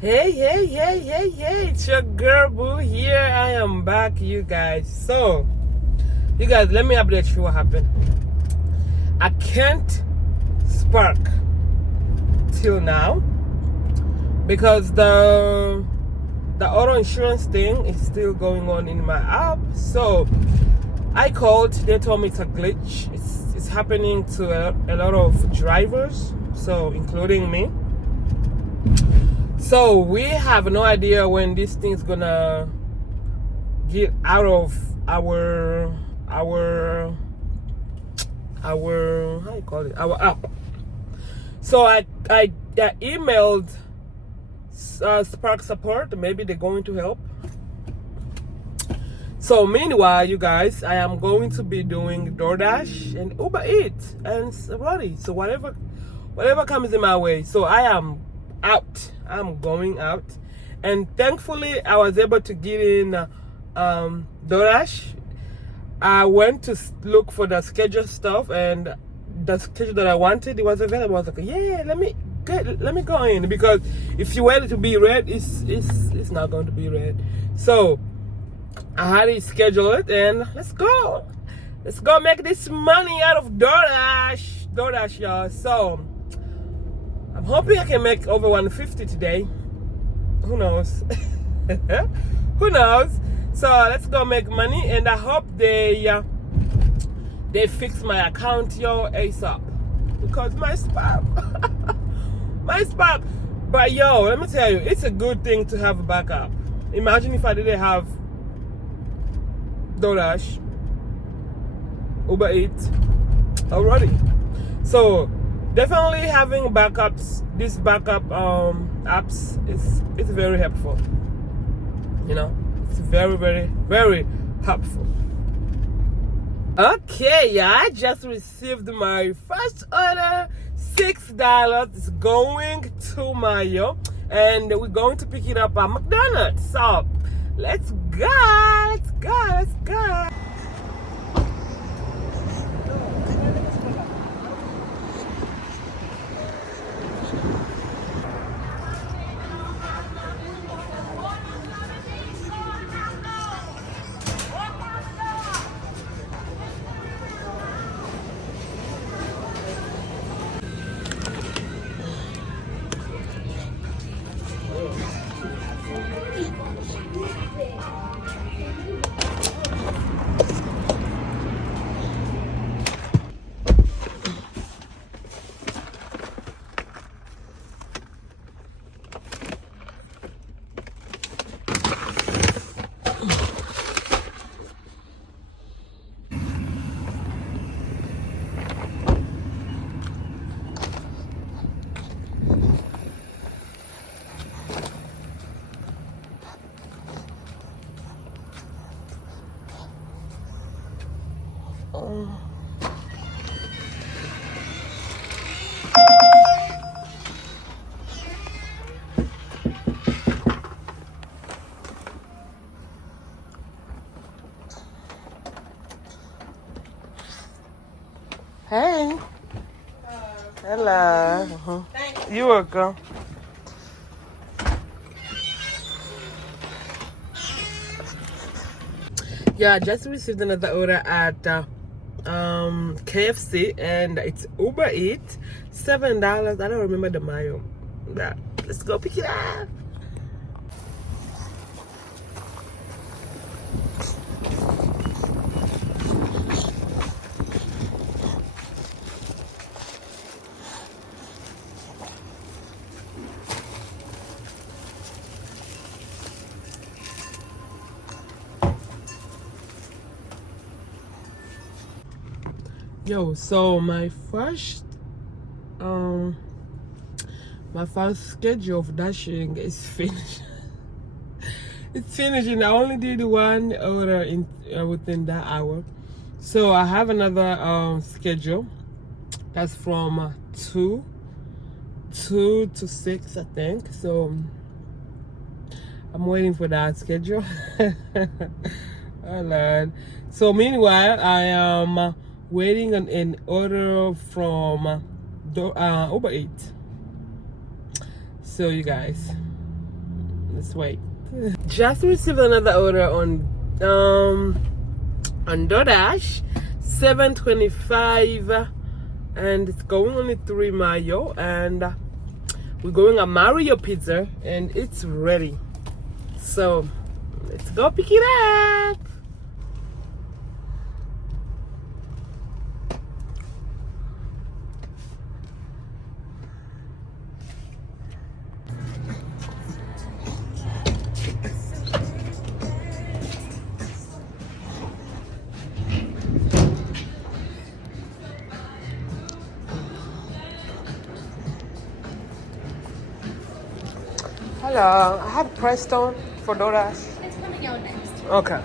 Hey, it's your girl Boo here. I am back, you guys. So, you guys, let me update you what happened. I can't spark till now because the auto insurance thing is still going on in my app. So, I called, they told me it's a glitch. It's happening to a lot of drivers, so including me. So we have no idea when this thing's gonna get out of our how you call it, our app. So I emailed Spark support. Maybe they're going to help. So meanwhile, you guys, I am going to be doing DoorDash and Uber Eats and Roddy. So whatever comes in my way. So I am out. I'm going out, and thankfully I was able to get in DoorDash. I went to look for the schedule stuff, and the schedule that I wanted, it was available. I was like, yeah, let me go in, because if you wait it to be red, it's not going to be red. So I had to schedule it, and let's go make this money out of DoorDash, y'all. So I'm hoping I can make over 150 today. Who knows? Who knows? So let's go make money, and I hope they fix my account, yo, ASAP, because my spam. But yo, let me tell you, it's a good thing to have a backup. Imagine if I didn't have DoorDash, Uber Eats already. So definitely having backups, these backup apps is very helpful. You know, it's very helpful. Okay, yeah, I just received my first order, $6. It's going to Mayo, and we're going to pick it up at McDonald's. So let's go. Hey. Hello. Thanks. You're welcome. Yeah, I just received another order at KFC, and it's Uber Eats, $7. I don't remember the mayo. But let's go pick it up. Yo, so my first schedule of dashing is finished. It's finishing. I only did one order in within that hour, so I have another schedule that's from 2 to 6, I think. So I'm waiting for that schedule. Oh Lord. So meanwhile, I am waiting on an order from Uber Eats. So you guys, let's wait. Just received another order on DoorDash, $7.25, and it's going only 3 miles, and we're going a Mario pizza, and it's ready. So let's go pick it up. Hello, I have pressed on for DoorDash. It's coming out next. Okay.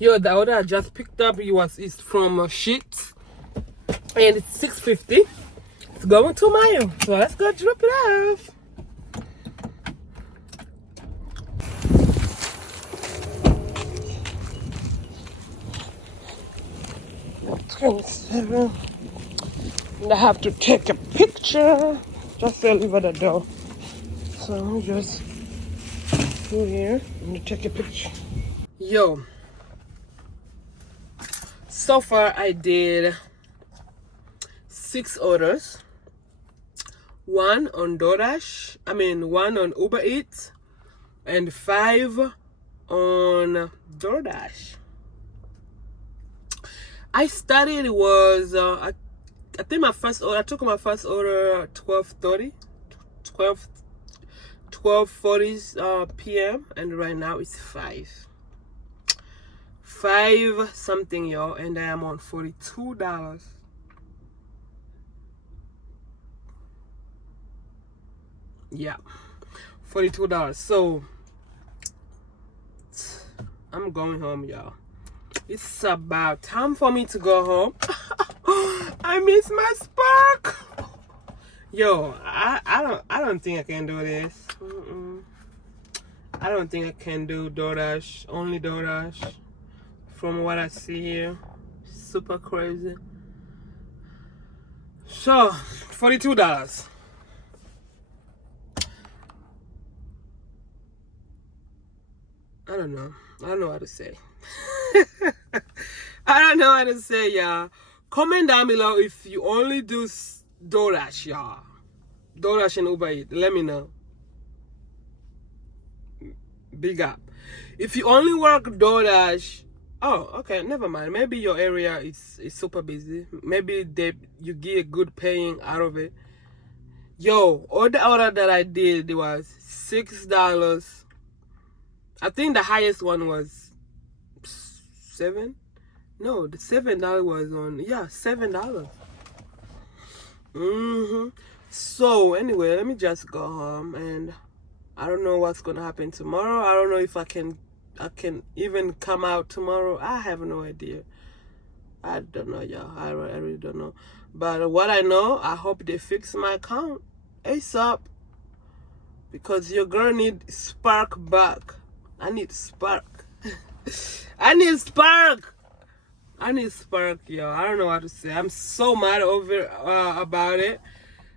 Yo, the order I just picked up is from Sheets, and it's $6.50. It's going to Mayo, so let's go drop it off. $27. And I have to take a picture just to leave at the door. So let me just go here and take a picture. Yo. So far, I did 6 orders. 1 on DoorDash, one on Uber Eats, and 5 on DoorDash. I started was I think my first order. I took my first order at 12:40 p.m. and right now it's 5 something, y'all, and I am on $42. Yeah, $42. So I'm going home, y'all. It's about time for me to go home. I miss my Spark. Yo, I don't think I can do this. I don't think I can do DoorDash, only DoorDash. From what I see here, super crazy. So, $42. I don't know what to say. I don't know what to say, y'all. Comment down below if you only do DoorDash, y'all. DoorDash and Uber Eats. Let me know. Big up. If you only work DoorDash, oh, okay, never mind. Maybe your area is super busy. Maybe you get good paying out of it. Yo, all the order that I did was $6. I think the highest one was $7. No, the $7 was on, yeah, $7. So anyway, let me just go home, and I don't know what's gonna happen tomorrow. I don't know if I can even come out tomorrow. I have no idea. I don't know, y'all. I really don't know. But what I know, I hope they fix my account ASAP, because your girl need Spark back. I need Spark. I need Spark. I need Spark, yo. I don't know what to say. I'm so mad about it.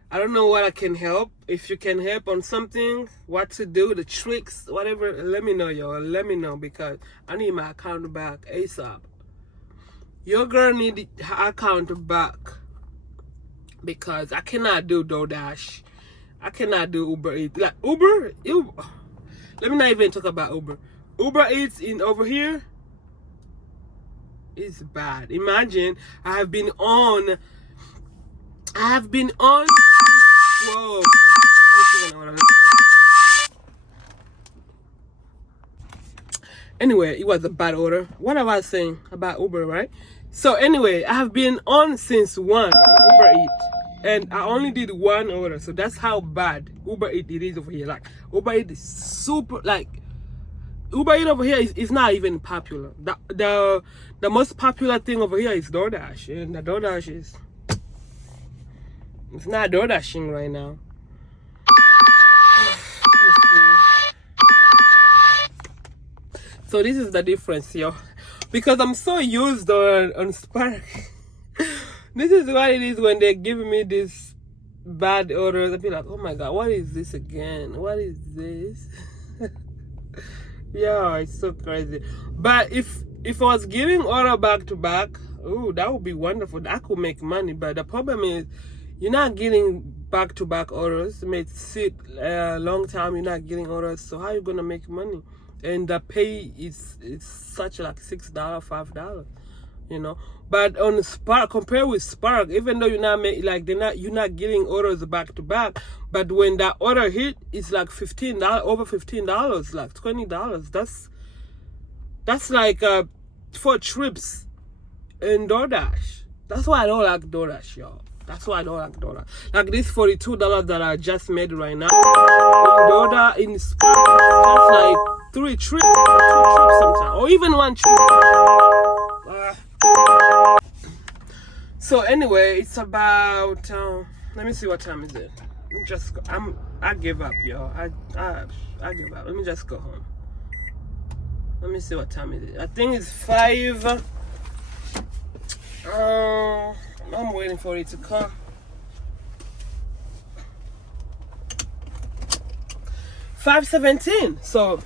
I don't know what I can help. If you can help on something, what to do, the tricks, whatever, let me know, yo. Let me know, because I need my account back ASAP. Your girl need her account back, because I cannot do DoorDash. I cannot do Uber Eats. Like Uber, let me not even talk about Uber. Uber Eats in over here is bad. Imagine I have been on 12. Anyway, it was a bad order. What was I saying about Uber, right? So anyway, I have been on since 1 Uber Eats, and I only did 1 order. So that's how bad Uber Eats it is over here. Like Uber Eats is super, like Uber Eats over here is not even popular. The most popular thing over here is DoorDash, and the DoorDash it's not DoorDashing right now. So this is the difference, yo. Because I'm so used on Spark. This is what it is when they give me this bad orders. I feel like, oh my god, what is this again? What is this? Yeah, it's so crazy. But if I was giving order back to back, oh, that would be wonderful. I could make money. But the problem is, you're not getting back to back orders. It may sit a long time. You're not getting orders. So how are you gonna make money? And the pay is such like $6, $5, you know. But on Spark, compared with Spark, even though you're not you're not getting orders back to back, but when that order hit, it's like $15, over $15, like $20. That's like 4 trips in DoorDash. That's why I don't like DoorDash, y'all. That's why I don't like DoorDash. Like this $42 that I just made right now in DoorDash, in Spark, that's like 3 trips, 2 trips sometimes, or even 1 trip. So anyway, it's about let me see what time is it. I give up, y'all. I give up. Let me just go home. Let me see what time it is. I think it's 5. I'm waiting for it to come. 5:17. So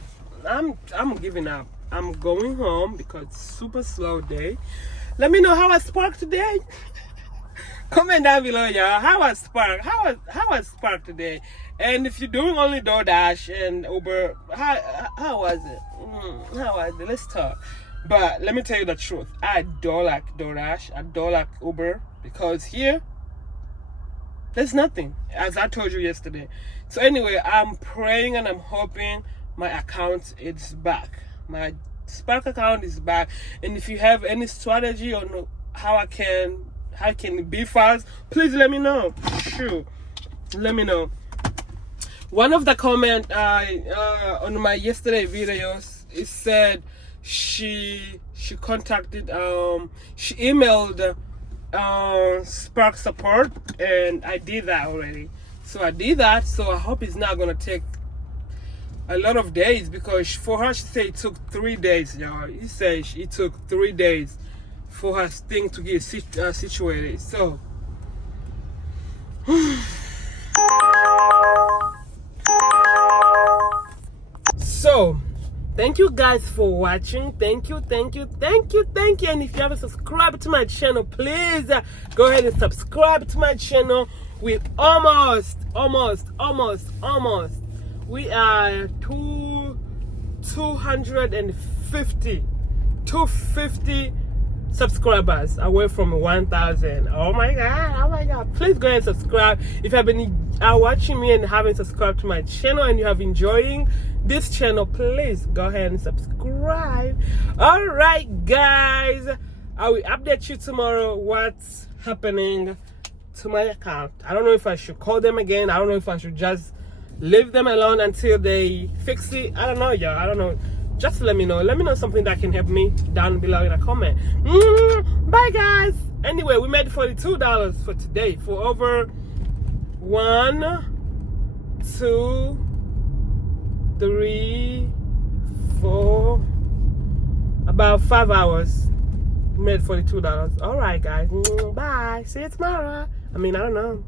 I'm giving up. I'm going home because it's super slow day. Let me know how I Spark today. Comment down below, y'all. How was Spark? How was Spark today? And if you're doing only DoorDash and Uber, how was it? How was it? Let's talk. But let me tell you the truth. I don't like DoorDash. I don't like Uber because here there's nothing, as I told you yesterday. So anyway, I'm praying and I'm hoping my account is back. My Spark account is back. And if you have any strategy on how I can be fast, please let me know. Sure, let me know. One of the comment on my yesterday videos, it said she contacted she emailed Spark support, and I did that already. So I did that. So I hope it's not gonna take a lot of days, because for her she said it took 3 days, y'all. He said it took 3 days for her thing to get situated. So so thank you guys for watching. Thank you. And if you haven't subscribed to my channel, please go ahead and subscribe to my channel. We almost we are 250 subscribers away from 1,000. Oh my god, please go ahead and subscribe. If you have been watching me and haven't subscribed to my channel and you have enjoying this channel, please go ahead and subscribe. All right guys, I will update you tomorrow what's happening to my account. I don't know if I should call them again. I don't know if I should just leave them alone until they fix it. I don't know, y'all. I don't know. Just let me know. Let me know something that can help me down below in a comment. Bye guys. Anyway, we made $42 for today for over 1, 2, 3, 4, about 5 hours. We made $42. All right guys. Bye. See you tomorrow. I don't know.